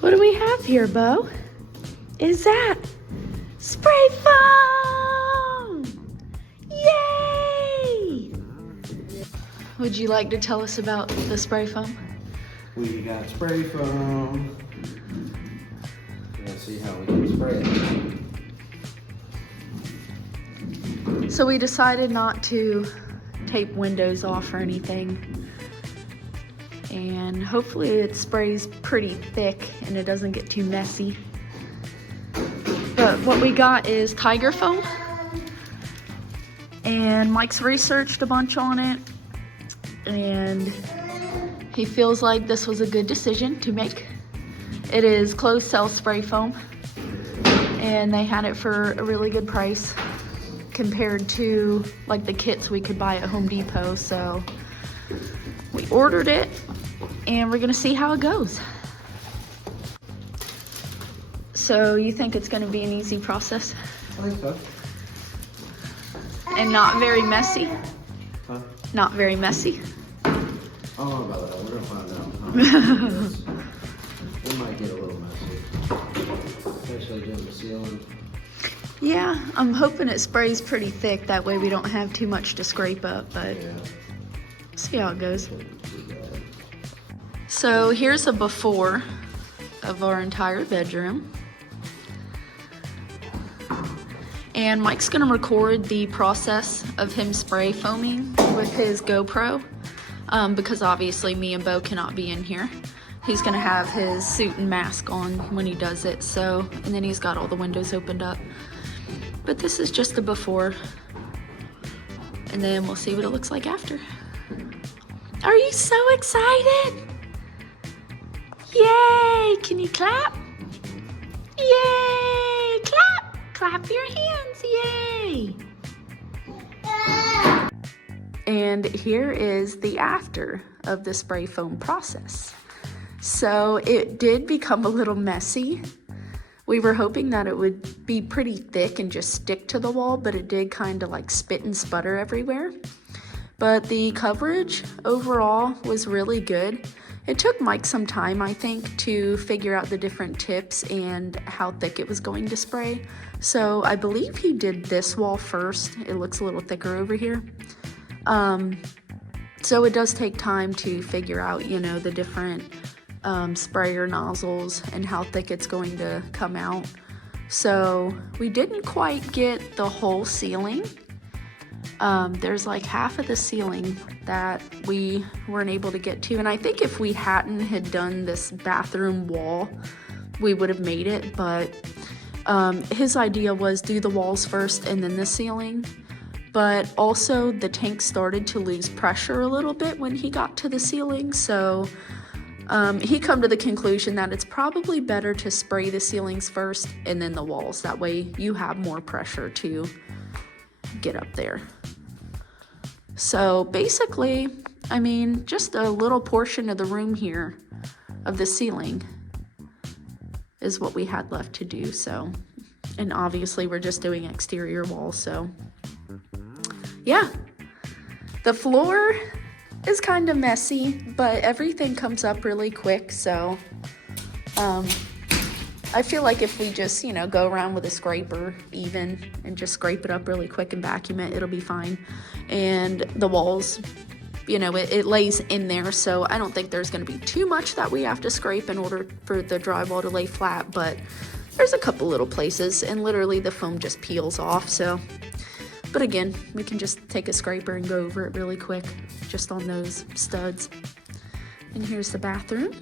What do we have here, Beau? Is that spray foam? Yay! Would you like to tell us about the spray foam? We got spray foam. Let's see how we can spray it. So we decided not to tape windows off or anything. And hopefully it sprays pretty thick and it doesn't get too messy. But what we got is tiger foam. And Mike's researched a bunch on it. And he feels like this was a good decision to make. It is closed cell spray foam. And they had it for a really good price compared to like the kits we could buy at Home Depot. So we ordered it and we're gonna see how it goes. So you think it's gonna be an easy process? I think so. And not very messy? Huh? Not very messy? I don't know about that. We're gonna find out. It might get a little messy, especially doing the ceiling. Yeah, I'm hoping it sprays pretty thick. That way we don't have too much to scrape up, but Yeah. see how it goes. So here's a before of our entire bedroom. And Mike's gonna record the process of him spray foaming with his GoPro because obviously me and Beau cannot be in here. He's gonna have his suit and mask on when he does it, so, and then he's got all the windows opened up. But this is just the before, and then we'll see what it looks like after. Are you so excited? Yay! Can you clap? Yay! Clap! Clap your hands, yay! And here is the after of the spray foam process. So it did become a little messy. We were hoping that it would be pretty thick and just stick to the wall, but it did kind of like spit and sputter everywhere. But the coverage overall was really good. It took Mike some time, I think, to figure out the different tips and how thick it was going to spray. So I believe he did this wall first. It looks a little thicker over here. So it does take time to figure out, you know, the different sprayer nozzles and how thick it's going to come out. So we didn't quite get the whole ceiling. There's like half of the ceiling that we weren't able to get to, and I think if we hadn't had done this bathroom wall we would have made it, but his idea was do the walls first and then the ceiling. But also the tank started to lose pressure a little bit when he got to the ceiling, so he come to the conclusion that it's probably better to spray the ceilings first and then the walls. That way you have more pressure to get up there. So basically, I mean, just a little portion of the room here of the ceiling is what we had left to do. So, and obviously we're just doing exterior walls. So yeah, the floor is kind of messy, but everything comes up really quick. So I feel like if we just, you know, go around with a scraper even and just scrape it up really quick and vacuum it, it'll be fine. And the walls, you know, it lays in there, so I don't think there's going to be too much that we have to scrape in order for the drywall to lay flat, but there's a couple little places and literally the foam just peels off. So, but again, we can just take a scraper and go over it really quick just on those studs. And here's the bathroom.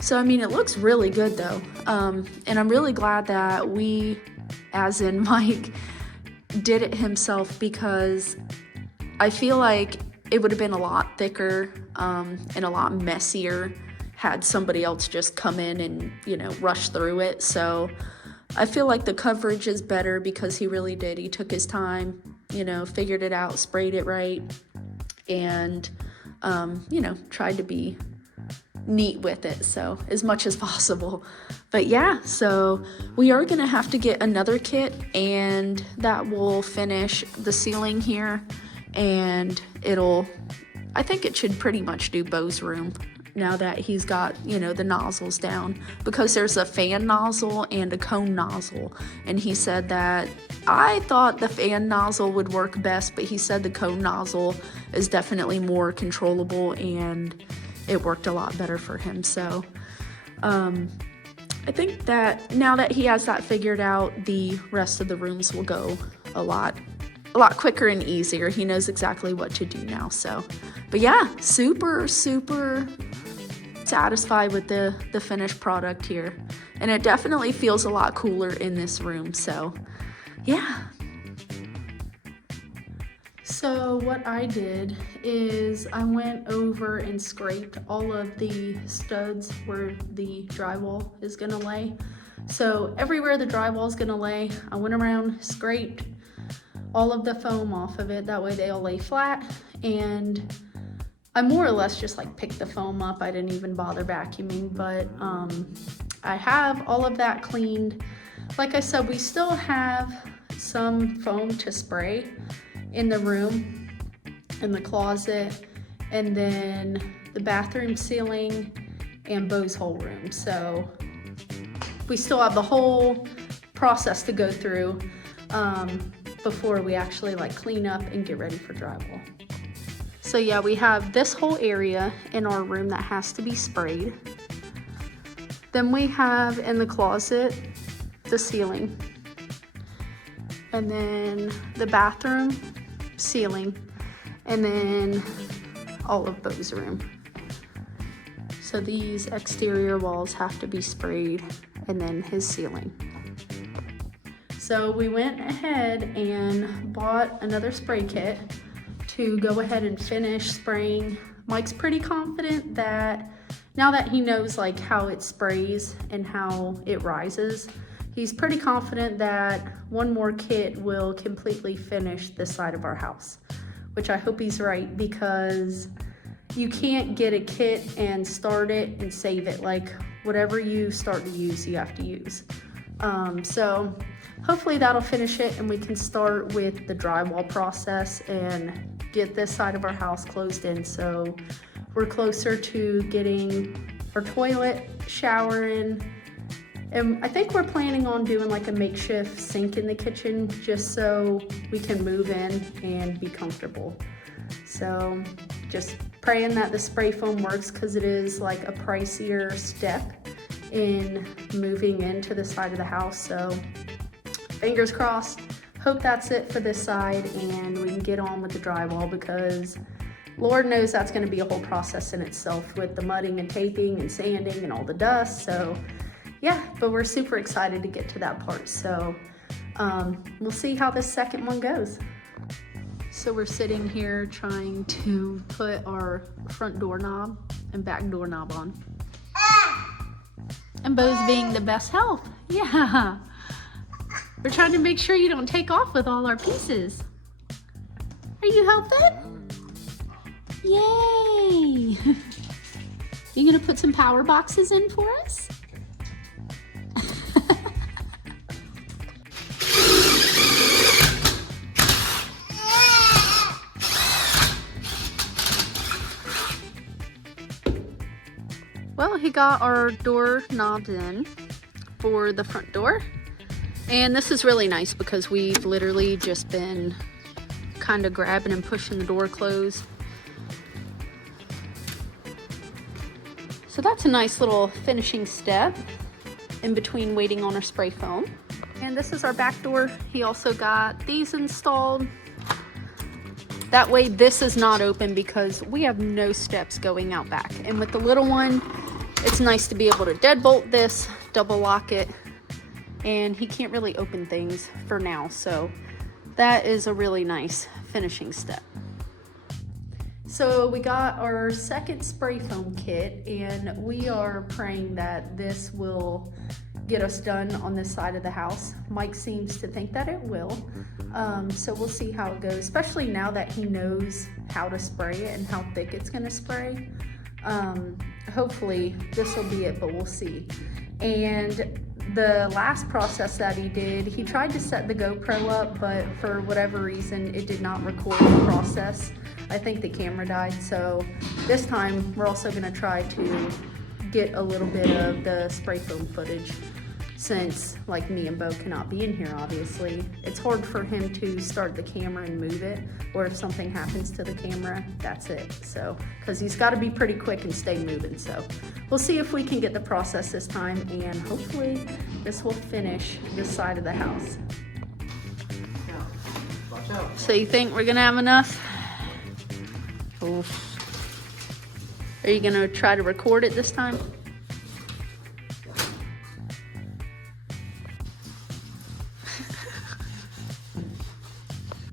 So, I mean, it looks really good though. And I'm really glad that we, as in Mike, did it himself, because I feel like it would have been a lot thicker and a lot messier had somebody else just come in and, you know, rush through it. So I feel like the coverage is better because he really did. He took his time, you know, figured it out, sprayed it right, and, you know, tried to be neat with it, so as much as possible. But yeah, so we are gonna have to get another kit, and that will finish the ceiling here, and I think it should pretty much do Beau's room now that he's got, you know, the nozzles down, because there's a fan nozzle and a cone nozzle. And he said that I thought the fan nozzle would work best, but he said the cone nozzle is definitely more controllable and it worked a lot better for him. So I think that now that he has that figured out, the rest of the rooms will go a lot quicker and easier. He knows exactly what to do now. So, but yeah, super satisfied with the finished product here. And it definitely feels a lot cooler in this room. So yeah. So what I did is I went over and scraped all of the studs where the drywall is gonna lay. So everywhere the drywall is gonna lay, I went around, scraped all of the foam off of it. That way they all lay flat. And I more or less just like picked the foam up. I didn't even bother vacuuming, but I have all of that cleaned. Like I said, we still have some foam to spray in the room, in the closet, and then the bathroom ceiling and Beau's whole room. So we still have the whole process to go through before we actually like clean up and get ready for drywall. So yeah, we have this whole area in our room that has to be sprayed. Then we have in the closet the ceiling, and then the bathroom ceiling, and then all of Beau's room. So these exterior walls have to be sprayed, and then his ceiling. So we went ahead and bought another spray kit to go ahead and finish spraying. Mike's pretty confident that now that he knows like how it sprays and how it rises, he's pretty confident that one more kit will completely finish this side of our house, which I hope he's right, because you can't get a kit and start it and save it. Like whatever you start to use, you have to use. So hopefully that'll finish it and we can start with the drywall process and get this side of our house closed in. So we're closer to getting our toilet, shower in. And I think we're planning on doing like a makeshift sink in the kitchen just so we can move in and be comfortable. So just praying that the spray foam works, because it is like a pricier step in moving into the side of the house. So fingers crossed. Hope that's it for this side and we can get on with the drywall, because Lord knows that's going to be a whole process in itself with the mudding and taping and sanding and all the dust. So yeah, but we're super excited to get to that part. So we'll see how this second one goes. So we're sitting here trying to put our front doorknob and back doorknob on. And Beau's being the best help. Yeah. We're trying to make sure you don't take off with all our pieces. Are you helping? Yay. You gonna put some power boxes in for us? Well, he got our door knobs in for the front door. And this is really nice because we've literally just been kind of grabbing and pushing the door closed. So that's a nice little finishing step in between waiting on our spray foam. And this is our back door. He also got these installed. That way this is not open because we have no steps going out back. And with the little one, it's nice to be able to deadbolt this, double lock it, and he can't really open things for now. So that is a really nice finishing step. So we got our second spray foam kit, and we are praying that this will get us done on this side of the house. Mike seems to think that it will. So we'll see how it goes, especially now that he knows how to spray it and how thick it's gonna spray. Hopefully this will be it, but we'll see. And the last process that he did, he tried to set the GoPro up, but for whatever reason, it did not record the process. I think the camera died, so this time we're also gonna try to get a little bit of the spray foam footage, since like me and Beau cannot be in here, obviously. It's hard for him to start the camera and move it, or if something happens to the camera, that's it. So, because he's got to be pretty quick and stay moving. So we'll see if we can get the process this time, and hopefully this will finish this side of the house. Watch out. So you think we're gonna have enough? Oof. Are you gonna try to record it this time?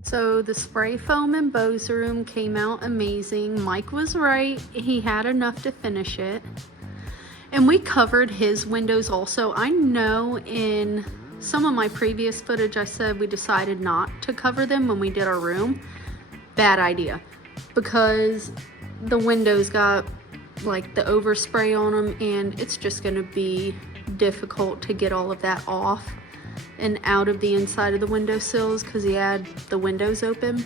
So the spray foam in Beau's room came out amazing. Mike was right, he had enough to finish it. And we covered his windows also. I know in some of my previous footage I said we decided not to cover them when we did our room. Bad idea, because the windows got like the overspray on them, and it's just gonna be difficult to get all of that off and out of the inside of the windowsills because he had the windows open.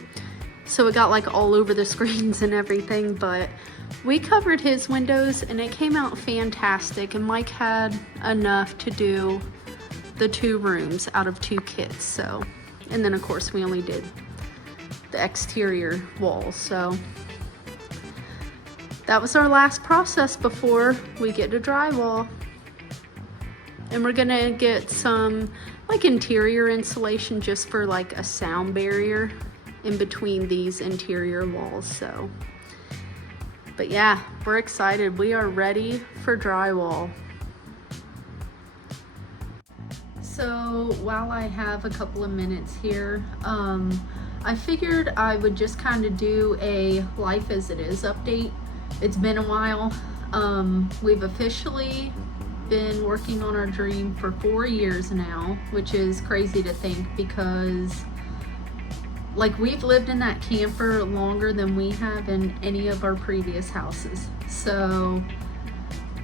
So it got like all over the screens and everything, but we covered his windows and it came out fantastic, and Mike had enough to do the 2 rooms out of 2 kits. So, and then of course we only did the exterior walls. So that was our last process before we get to drywall. And we're gonna get some like interior insulation just for like a sound barrier in between these interior walls. So, but yeah, we're excited. We are ready for drywall. So while I have a couple of minutes here, I figured I would just kind of do a life as it is update. It's been a while. We've officially been working on our dream for 4 years now, which is crazy to think, because like we've lived in that camper longer than we have in any of our previous houses. So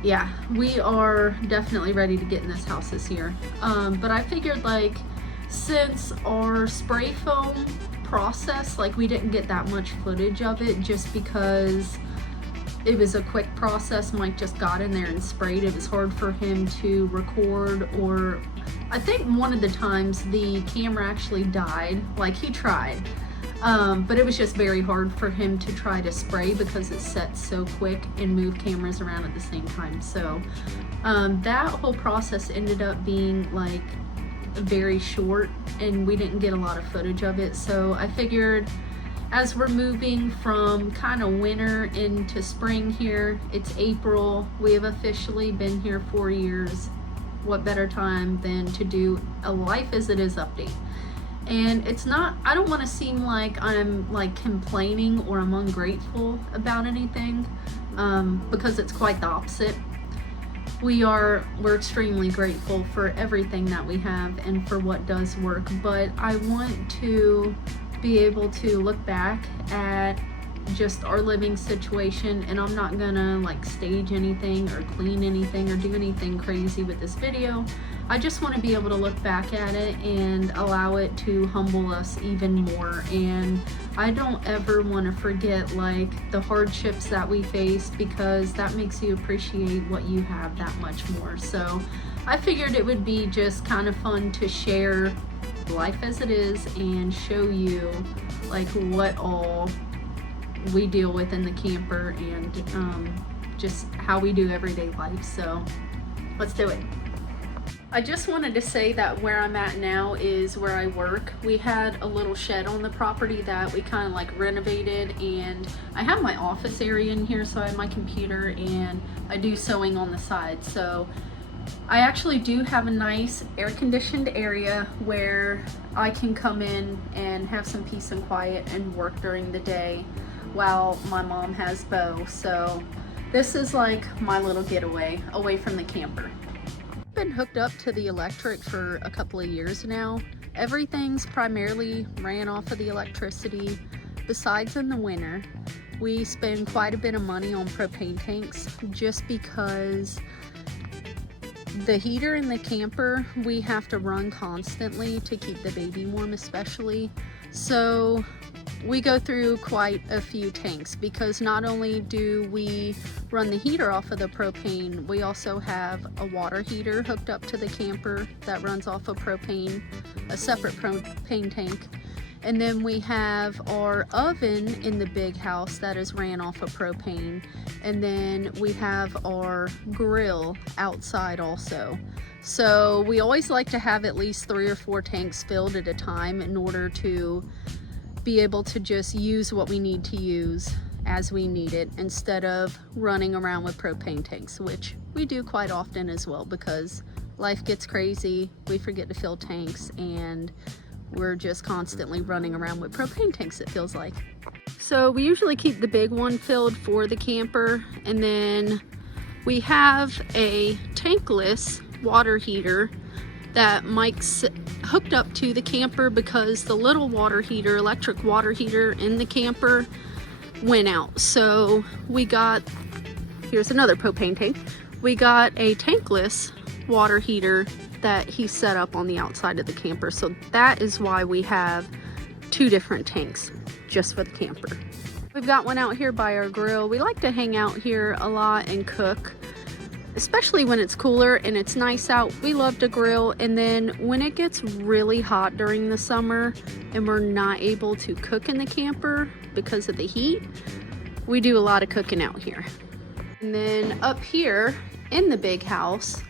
yeah, we are definitely ready to get in this house this year. But I figured, like, since our spray foam process, like we didn't get that much footage of it just because it was a quick process. Mike just got in there and sprayed. It was hard for him to record, or I think one of the times the camera actually died. Like, he tried, but it was just very hard for him to try to spray because it's set so quick and move cameras around at the same time. So that whole process ended up being like very short, and we didn't get a lot of footage of it. So I figured, as we're moving from kind of winter into spring here, it's April, we have officially been here 4 years. What better time than to do a life as it is update? And it's not, I don't want to seem like I'm like complaining or I'm ungrateful about anything, because it's quite the opposite. We're extremely grateful for everything that we have and for what does work, but I want to be able to look back at just our living situation, and I'm not gonna like stage anything or clean anything or do anything crazy with this video. I just want to be able to look back at it and allow it to humble us even more. And I don't ever want to forget like the hardships that we face, because that makes you appreciate what you have that much more. So I figured it would be just kind of fun to share life as it is and show you like what all we deal with in the camper, and just how we do everyday life. So let's do it. I just wanted to say that where I'm at now is where I work. We had a little shed on the property that we kind of like renovated, and I have my office area in here, so I have my computer and I do sewing on the side. So I actually do have a nice air-conditioned area where I can come in and have some peace and quiet and work during the day while my mom has Beau. So this is like my little getaway away from the camper. I've been hooked up to the electric for a couple of years now. Everything's primarily ran off of the electricity, besides in the winter. We spend quite a bit of money on propane tanks just because The heater in the camper, we have to run constantly to keep the baby warm especially. So we go through quite a few tanks because not only do we run the heater off of the propane, we also have a water heater hooked up to the camper that runs off of propane, a separate propane tank. And then we have our oven in the big house that is ran off of propane. And then we have our grill outside also. So we always like to have at least 3 or 4 tanks filled at a time in order to be able to just use what we need to use as we need it instead of running around with propane tanks, which we do quite often as well because life gets crazy, we forget to fill tanks, and we're just constantly running around with propane tanks, it feels like. So we usually keep the big one filled for the camper, and then we have a tankless water heater that Mike's hooked up to the camper because the little water heater, electric water heater in the camper went out. So we got, here's another propane tank, we got a tankless water heater that he set up on the outside of the camper. So that is why we have 2 different tanks just for the camper. We've got one out here by our grill. We like to hang out here a lot and cook, especially when it's cooler and it's nice out. We love to grill. And then when it gets really hot during the summer and we're not able to cook in the camper because of the heat, we do a lot of cooking out here. And then up here in the big house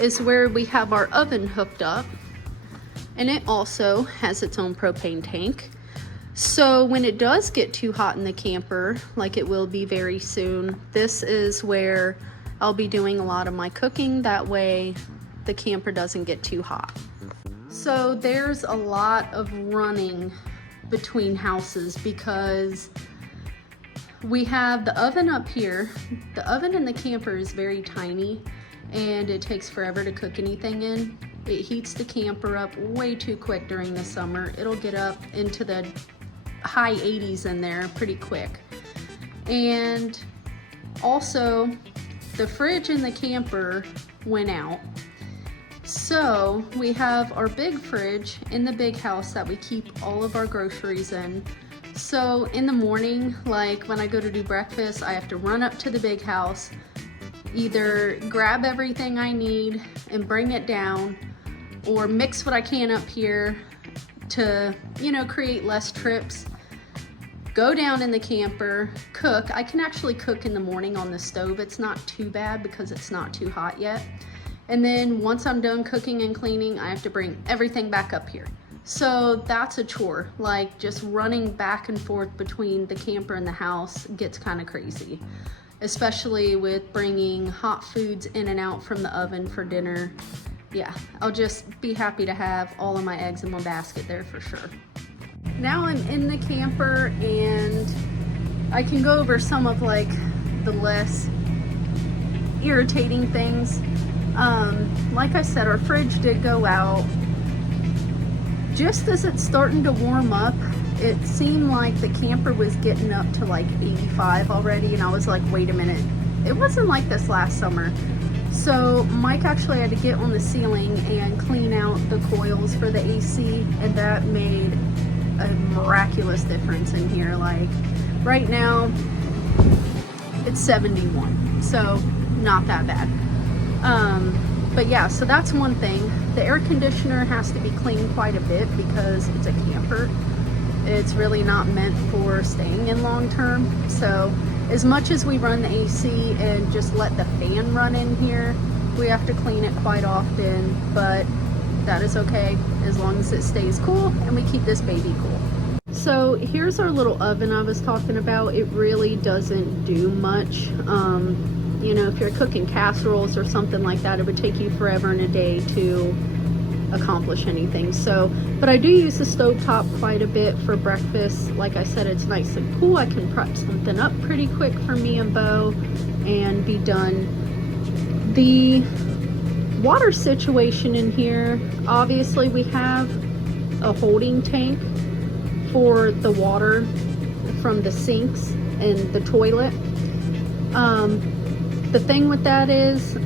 is where we have our oven hooked up, and it also has its own propane tank. So when it does get too hot in the camper, like it will be very soon, this is where I'll be doing a lot of my cooking. That way the camper doesn't get too hot. So there's a lot of running between houses because we have the oven up here. The oven in the camper is very tiny and it takes forever to cook anything in. It heats the camper up way too quick during the summer. It'll get up into the high 80s in there pretty quick. And also the fridge in the camper went out. So we have our big fridge in the big house that we keep all of our groceries in. So in the morning, like when I go to do breakfast, I have to run up to the big house, either grab everything I need and bring it down, or mix what I can up here to, you know, create less trips. Go down in the camper, cook. I can actually cook in the morning on the stove. It's not too bad because it's not too hot yet. And then once I'm done cooking and cleaning, I have to bring everything back up here. So that's a chore. Like just running back and forth between the camper and the house gets kind of crazy, especially with bringing hot foods in and out from the oven for dinner. Yeah, I'll just be happy to have all of my eggs in one basket there for sure. Now I'm in the camper and I can go over some of like the less irritating things. Like I said, our fridge did go out. Just as it's starting to warm up, it seemed like the camper was getting up to like 85 already, and I was like, wait a minute, it wasn't like this last summer. So Mike actually had to get on the ceiling and clean out the coils for the AC, and that made a miraculous difference in here. Like right now it's 71, so not that bad. But yeah, so that's one thing. The air conditioner has to be cleaned quite a bit because it's a camper. It's really not meant for staying in long term. So as much as we run the AC and just let the fan run in here, we have to clean it quite often, but that is okay as long as it stays cool and we keep this baby cool. So here's our little oven I was talking about. It really doesn't do much. You know, if you're cooking casseroles or something like that, it would take you forever and a day to accomplish anything. So, but I do use the stovetop quite a bit for breakfast. Like I said, it's nice and cool. I can prep something up pretty quick for me and Beau and be done. The water situation in here, obviously we have a holding tank for the water from the sinks and the toilet. The thing with that is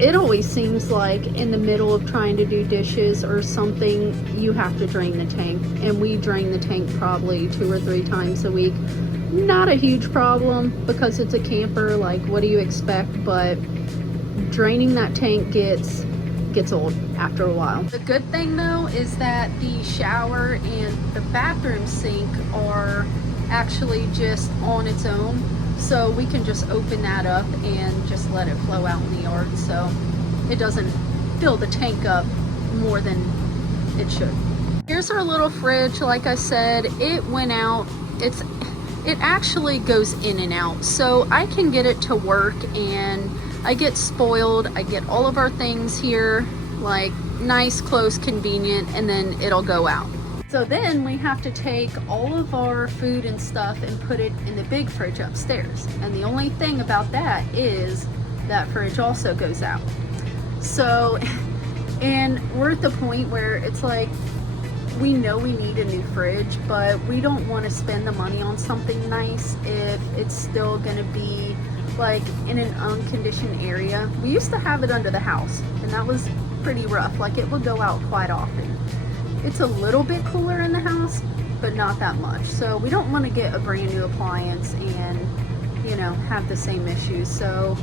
it always seems like in the middle of trying to do dishes or something, you have to drain the tank. And we drain the tank probably 2 or 3 times a week. Not a huge problem because it's a camper, like what do you expect? But draining that tank gets old after a while. The good thing though is that the shower and the bathroom sink are actually just on its own, so we can just open that up and just let it flow out in the yard, so it doesn't fill the tank up more than it should. Here's our little fridge. Like I said, it went out. It actually goes in and out, so I can get it to work, and I get spoiled. I get all of our things here, like nice, close, convenient, and then it'll go out. So then we have to take all of our food and stuff and put it in the big fridge upstairs. And the only thing about that is that fridge also goes out. So, and we're at the point where it's like, we know we need a new fridge, but we don't want to spend the money on something nice if it's still going to be like in an unconditioned area. We used to have it under the house, and that was pretty rough. Like, it would go out quite often. It's a little bit cooler in the house, but not that much. So we don't want to get a brand new appliance and, you know, have the same issues. So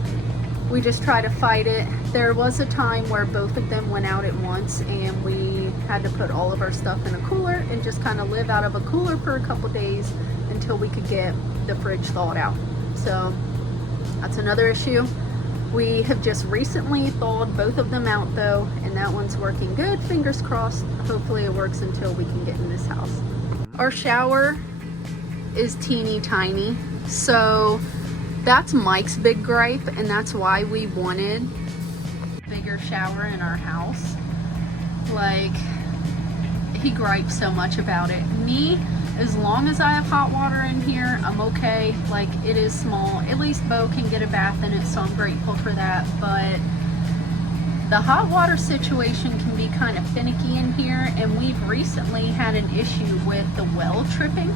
we just try to fight it. There was a time where both of them went out at once, and we had to put all of our stuff in a cooler and just kind of live out of a cooler for a couple days until we could get the fridge thawed out. So that's another issue. We have just recently thawed both of them out though, and that one's working good. Fingers crossed. Hopefully it works until we can get in this house. Our shower is teeny tiny, so that's Mike's big gripe, and that's why we wanted a bigger shower in our house. Like, he gripes so much about it. Me, as long as I have hot water in here, I'm okay. Like, it is small. At least Beau can get a bath in it, so I'm grateful for that. But the hot water situation can be kind of finicky in here, and we've recently had an issue with the well tripping.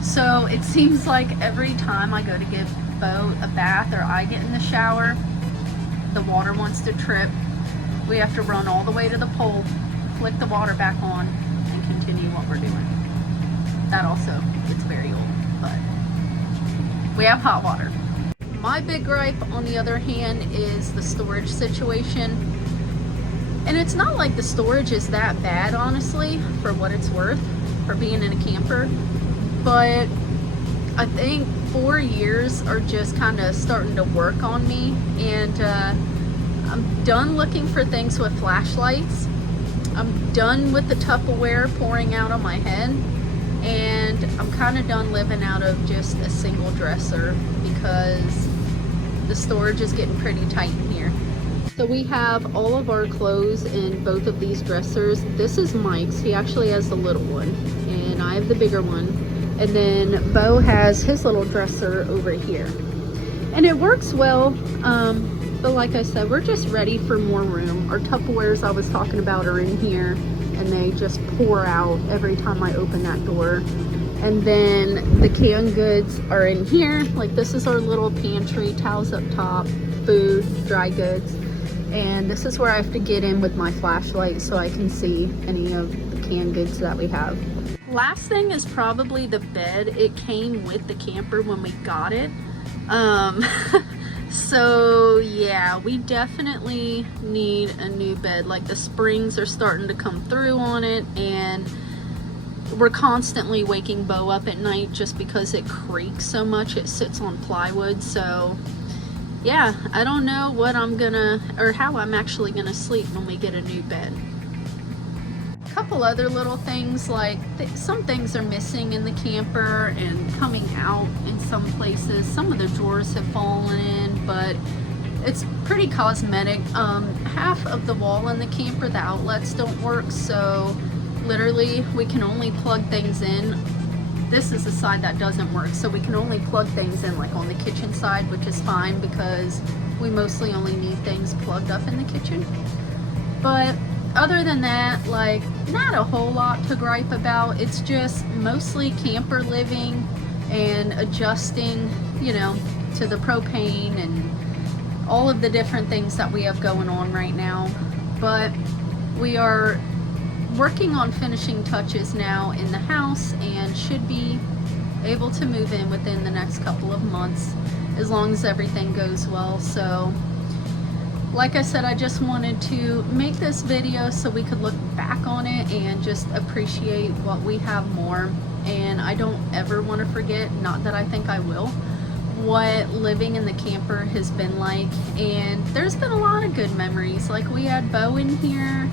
So it seems like every time I go to give Beau a bath or I get in the shower, the water wants to trip. We have to run all the way to the pole, flick the water back on, and continue what we're doing. That also gets very old, but we have hot water. My big gripe, on the other hand, is the storage situation. And it's not like the storage is that bad, honestly, for what it's worth, for being in a camper. But I think 4 years are just kind of starting to work on me. And I'm done looking for things with flashlights. I'm done with the Tupperware pouring out on my head. And I'm kind of done living out of just a single dresser because the storage is getting pretty tight in here. So we have all of our clothes in both of these dressers. This is Mike's. He actually has the little one, and I have the bigger one. And then Beau has his little dresser over here. And it works well, but like I said, we're just ready for more room. Our Tupperwares I was talking about are in here, and they just pour out every time I open that door. And then the canned goods are in here. Like, this is our little pantry, towels up top, food, dry goods. And this is where I have to get in with my flashlight so I can see any of the canned goods that we have. Last thing is probably the bed. It came with the camper when we got it. So yeah, we definitely need a new bed. Like, the springs are starting to come through on it, and we're constantly waking Beau up at night just because it creaks so much. It sits on plywood. So yeah, I don't know what I'm gonna, or how I'm actually gonna sleep when we get a new bed. A couple other little things, like some things are missing in the camper and coming out in some places. Some of the drawers have fallen in, but it's pretty cosmetic. Half of the wall in the camper, the outlets don't work, so literally we can only plug things in. This is the side that doesn't work, so we can only plug things in like on the kitchen side, which is fine because we mostly only need things plugged up in the kitchen. But other than that, like, not a whole lot to gripe about. It's just mostly camper living and adjusting, you know, to the propane and all of the different things that we have going on right now. But we are working on finishing touches now in the house and should be able to move in within the next couple of months as long as everything goes well. So like I said, I just wanted to make this video so we could look back on it and just appreciate what we have more. And I don't ever want to forget, not that I think I will, what living in the camper has been like. And there's been a lot of good memories. Like, we had Beau in here.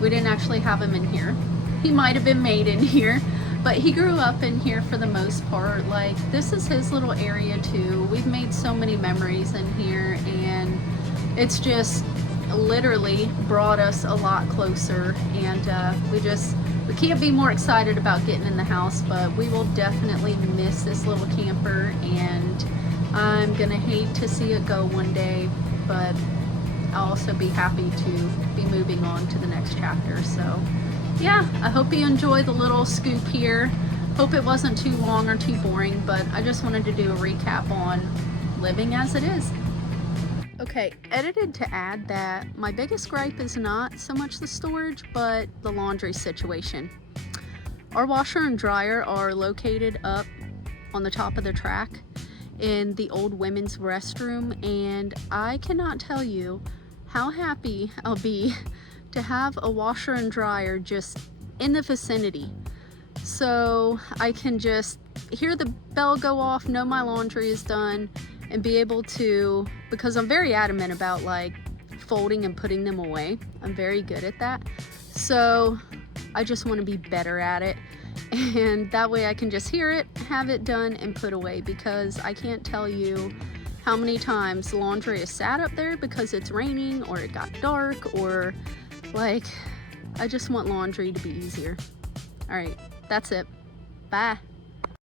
We didn't actually have him in here. He might have been made in here, but he grew up in here for the most part. Like, this is his little area too. We've made so many memories in here, and it's just literally brought us a lot closer. And we can't be more excited about getting in the house, but we will definitely miss this little camper, and I'm gonna hate to see it go one day, but I'll also be happy to be moving on to the next chapter. So yeah, I hope you enjoy the little scoop here. Hope it wasn't too long or too boring, but I just wanted to do a recap on living as it is. Okay, edited to add that my biggest gripe is not so much the storage, but the laundry situation. Our washer and dryer are located up on the top of the track in the old women's restroom, and I cannot tell you how happy I'll be to have a washer and dryer just in the vicinity, so I can just hear the bell go off, know my laundry is done, and be able to, because I'm very adamant about like folding and putting them away. I'm very good at that. So I just want to be better at it. And that way I can just hear it, have it done, and put away, because I can't tell you how many times laundry is sat up there because it's raining or it got dark, or like, I just want laundry to be easier. All right, that's it. Bye.